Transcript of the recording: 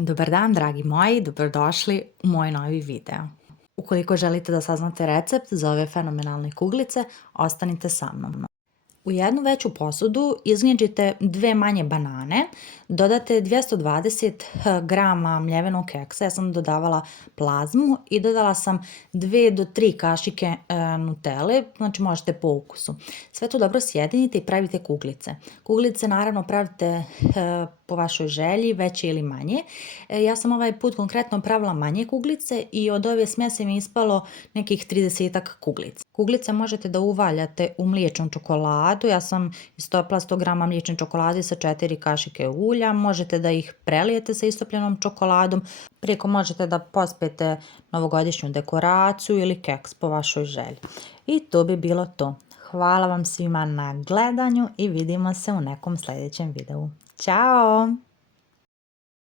Dobar dan, dragi moji, dobrodošli u moj novi video. Ukoliko želite da saznate recept za ove fenomenalne kuglice, ostanite sa mnom. U jednu veću posudu izgnjeđite 2 manje banane, dodate 220 grama mljevenog keksa, ja sam dodavala plazmu i dodala sam 2 do 3 kašike nutele, znači možete po ukusu. Sve to dobro sjedinite i pravite kuglice. Kuglice naravno pravite po vašoj želji, veće ili manje. Ja sam ovaj put konkretno pravila manje kuglice i od ove smjese mi je ispalo nekih 30 kuglica. Kuglice možete da uvaljate u mliječnu čokoladu, ja sam istopila 100 grama mliječne čokolade sa 4 kašike ulja, možete da ih prelijete sa istopljenom čokoladom, preko možete da pospete novogodišnju dekoraciju ili keks po vašoj želji. I to bi bilo to. Hvala vam svima na gledanju i vidimo se u nekom sljedećem videu. Ćao!